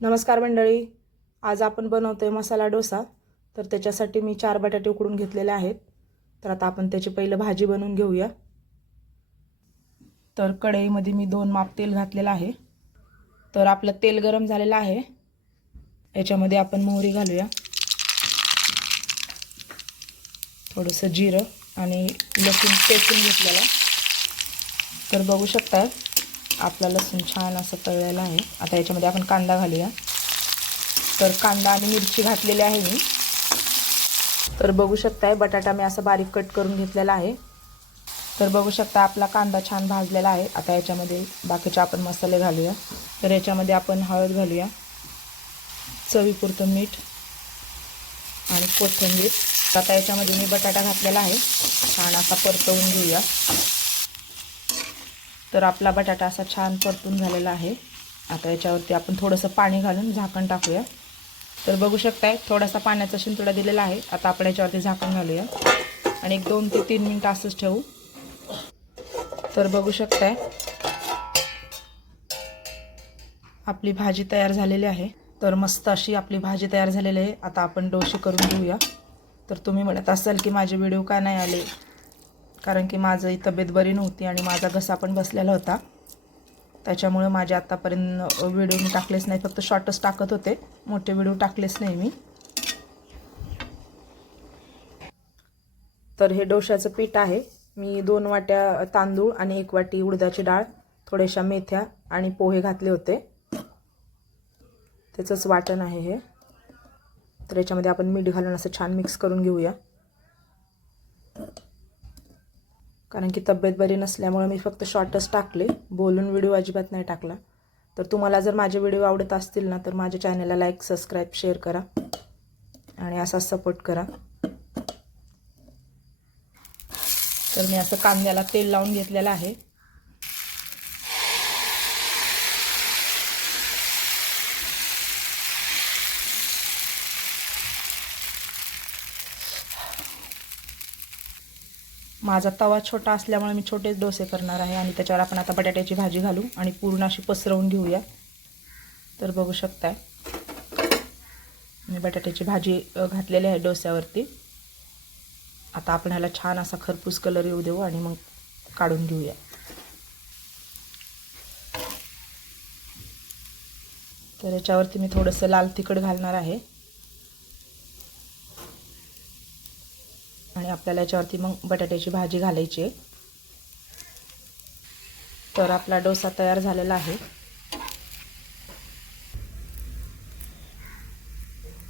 नमस्कार मंडळी, आज आपण बनवतोय मसाला डोसा. तर त्याच्यासाठी मी 4 बटाटे उकडून घेतलेले आहेत. तर आता आपण त्याची पहिलं भाजी बनवून घेऊया. तर कढईमध्ये मी 2 माप तेल घातलेलं आहे. तर आपलं तेल गरम झालेलं आहे. याच्यामध्ये आपण मोहरी घालूया, थोडंसं जिरं आणि लसूण टेचून घेतलेला. तर बघू शकता आपला लसूण छान असं तळलेला आहे. आता याच्यामध्ये आपण कांदा घालूया. तर कांदा आणि मिरची घातलेली आहे मी. तर बघू शकताय बटाटा मी असं बारीक कट करून घेतलेला आहे. तर बघू शकता आपला कांदा छान भाजलेला आहे. आता याच्यामध्ये बाकीचे आपण मसाले घालूया. तर याच्यामध्ये आपण हळद घालूया, चवीपुरतं मीठ आणि कोथिंबीर. आता याच्यामध्ये मी बटाटा घातलेला आहे, छान असा परतवून घेऊया. तर आपला बटाटा असा छान परतून झालेला आहे. आता याच्यावरती आपण थोडंसं पाणी घालून झाकण टाकूया. तर बघू शकताय थोडासा पाण्याचा शिंतोडा दिलेला आहे. आता आपण याच्यावरती झाकण घालूया आणि एक 2 ते 3 मिनिटं असंच ठेवू. तर बघू शकताय आपली भाजी तयार झालेली आहे. तर मस्त अशी आपली भाजी तयार झालेली आहे. आता आपण डोसे करून घेऊया. तर तुम्ही म्हणत असाल की माझे व्हिडिओ का नाही आले, कारण की माझी तब्येत बरी नव्हती आणि माझा घसा पण बसलेला होता. त्याच्यामुळे माझे आतापर्यंत व्हिडिओ मी टाकलेच नाही, फक्त शॉर्टच टाकत होते, मोठे व्हिडिओ टाकलेच नाही मी. तर हे डोशाचं पीठ आहे. मी 2 वाट्या तांदूळ आणि 1 वाटी उडदाची डाळ, थोड्याशा मेथ्या आणि पोहे घातले होते. त्याचंच वाटण आहे हे. तर याच्यामध्ये आपण मीठ घालून असं छान मिक्स करून घेऊया. कारण की तब्येत बरी नसल्यामुळे मी फक्त शॉर्टच टाकले, बोलून व्हिडिओ अजिबात नाही टाकला. तर तुम्हाला जर माझे व्हिडिओ आवडत असतील ना, तर माझ्या चॅनलला लाईक, सबस्क्राईब, शेअर करा आणि असा सपोर्ट करा. तर मी असं कांद्याला तेल लावून घेतलेलं आहे. माझा तवा छोटा असल्यामुळे मी छोटेच डोसे करणार आहे. आणि त्याच्यावर आपण आता बटाट्याची भाजी घालू आणि पूर्ण अशी पसरवून घेऊया. तर बघू शकताय मी बटाट्याची भाजी घातलेली आहे डोस्यावरती. आता आपण ह्याला छान असा खरपूस कलर येऊ देऊ आणि मग काढून घेऊया. तर याच्यावरती मी थोडंसं लाल तिखट घालणार आहे आणि आपल्याला याच्यावरती मग बटाट्याची भाजी घालायची आहे. तर आपला डोसा तयार झालेला आहे.